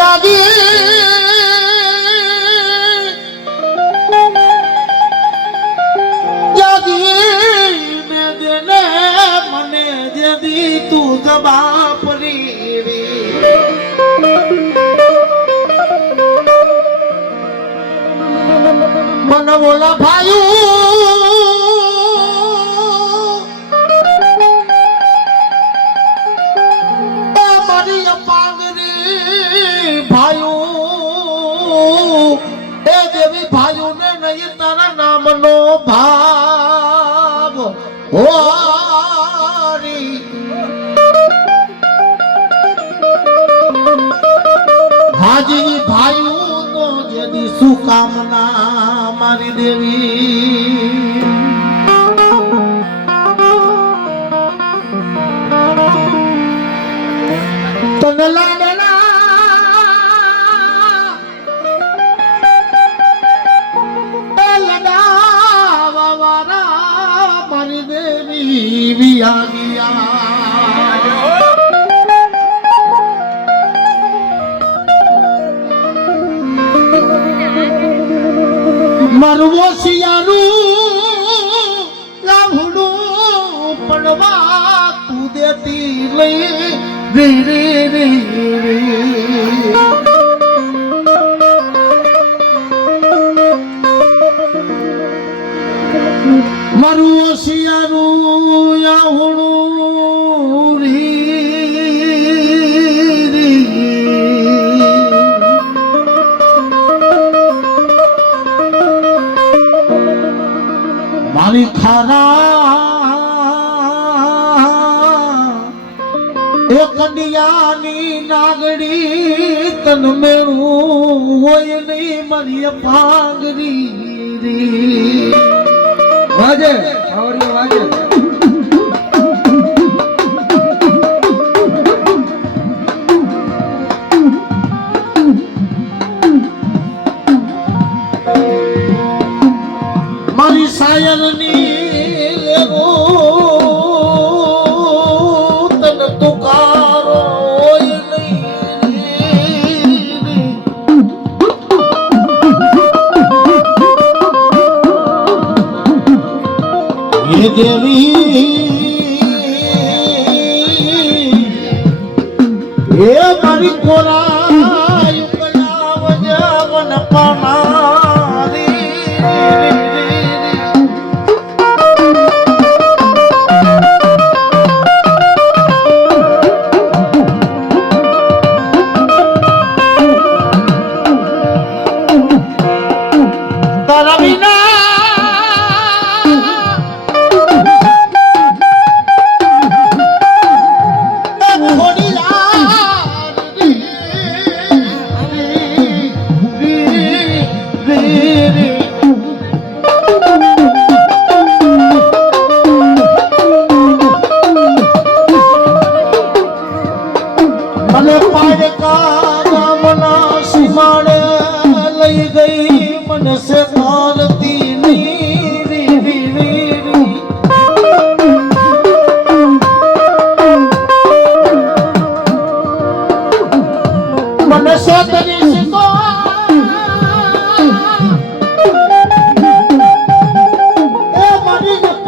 જાગી જાગીને દેને મને જેદી તું જબાપરી રે મન બોલા ભાયું મારી અપાંગરી ભાયું એ દેવી ભાયું ને નહીં તારા નામનો ભાવ હોરી હાજી ભાયું તો જેદી શું કામના મારી દેવી તને લાડલા લડાવા વાળા મારી દેવી વિયા ગયા મારું શિયાળું લાભડું પડવા તું દેતી લઈ રે રે રે રે મારું શિયાળું લાભડું રે મારી ખારા એ કડિયાની નાગડી તન મેળું હોય નહીં મારી ભાંગરી રી વાજે આવરી વાજે મારી સાયરની લેવો તન તુકારો એ દેવી એ મારી કોરા યુકલાવ જવન પમારી મને પાડકા ગામના સીમાડે લઈ ગઈ મને સે તારતી ની રી રી રી મને સે તરી સિકો એ મારી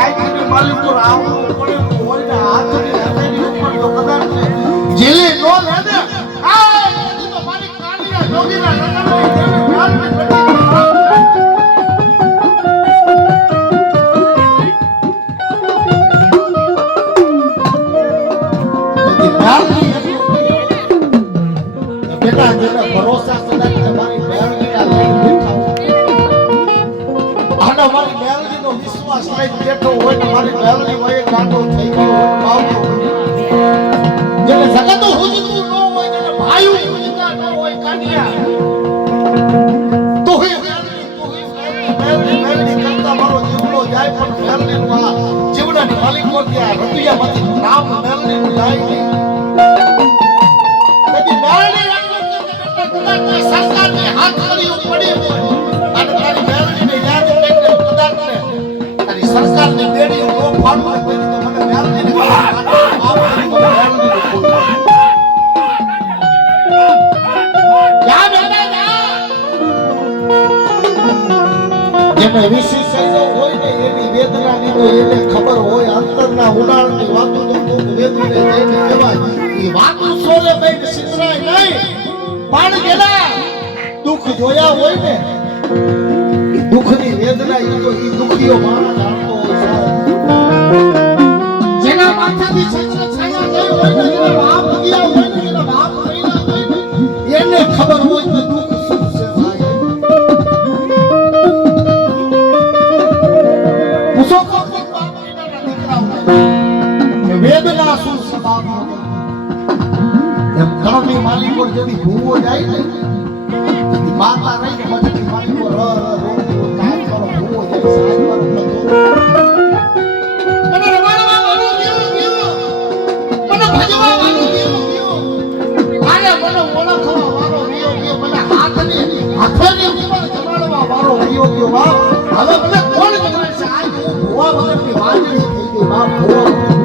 આંખની માલિકો આવવું પડે હોય ને હાથની હથેળી ઉપર તો કદાચ જીલી નો લે ને આ તો મારી કાળીના જોગીના લગનની જેવી મ્યાલની બેટી બેટા જેને ભરોસા કદાચ તમારી મેળવીના લઈને બેઠા આનો મારી મેળવીનો વિશ્વાસ લઈને બેઠો હોય ને મારી મેળવી હોય ગાંડો થઈ ગયો હોય બાવળો જેને જગતો હુજતું ન હોય જેને ભાઈઓ હુજતા ન હોય કાનિયા તો હે મેળવી કરતા મારો જીવડો જાય પણ મેળવી વાળા જીવડાની માલિકો ત્યાં રતિયામાંથી નામ મેળવી જાય નહીં સરકારને હાથ કર્યું પડી હોય અને તારી મેળવીને યાદ કરીને કદાચ ને તારી સરકારની બેડી નો ફાડવા કરી તો મને મેળવીને જા બેટા જા જેને વિશેષો હોય ને એની વેદનાની તો એને ખબર હોય અંતરના ઉડાણની વાતો તો કોક વેદને જઈને કહેવાય એ વાતો સોરે બેન સિસરાય નહીં પણ ગેલા દુઃખ જોયા હોય ને એ દુઃખની વેદના એ તો એ દુખીઓ માણસ જાણતો હોય જેના માથાથી છત્ર છાયા ગઈ હોય ને જેના બાપ ગયા હોય ને જેના બાપ મહિના હોય ને એને ખબર હોય કે દુઃખ શું છે ભાઈ પૂછો કોક બાપ મહિનાના દીકરા હોય કે વેદના શું છે બાપ એમ ઘરની માલિકો જેવી ભૂવો જાય ને માતા રહી ને બધી માલિકો કાય કરો ભૂવો જાય સાહેબ કરો મને રમાડવા વાળો ગયો મને ભજવા વાળો ગયો આને મને ઓળખવા વાળો ગયો મને હાથની ઉપર જમાડવા વાળો ગયો બાપ હવે મને કોણ જમાડશે આ ભૂવા વગરની વાંદડી થઈ ગઈ બાપ ભૂવા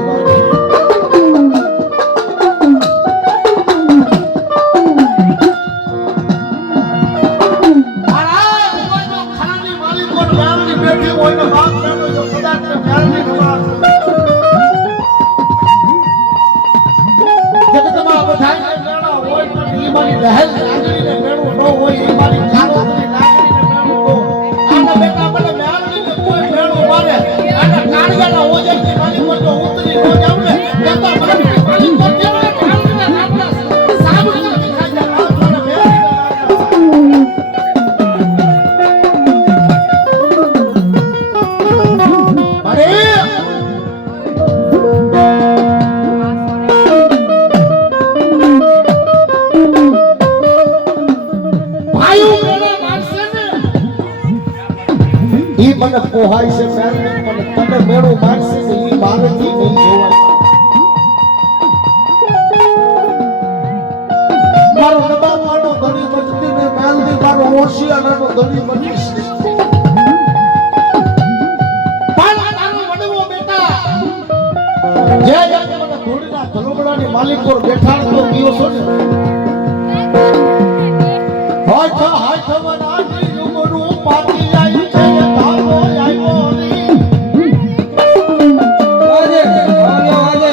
મને પોહાય છે મેળવી મને તને મેળો મારશે ને એ મારેથી નહીં જોવાય મારો નબાવાનો ઘણી મજદી ને મેલદી મારો ઓશિયાનો ઘણી મજદી પાલાનો વડવો બેટા જે મને ઘોડીના ધલોબડાની માલિકો બેઠાડતો ગયો છો ને હાથ વનાની રૂમનું પાટી જાય છે ધામો આવ્યો ની વાજે વાજે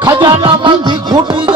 ખજાના માંથી ખોટી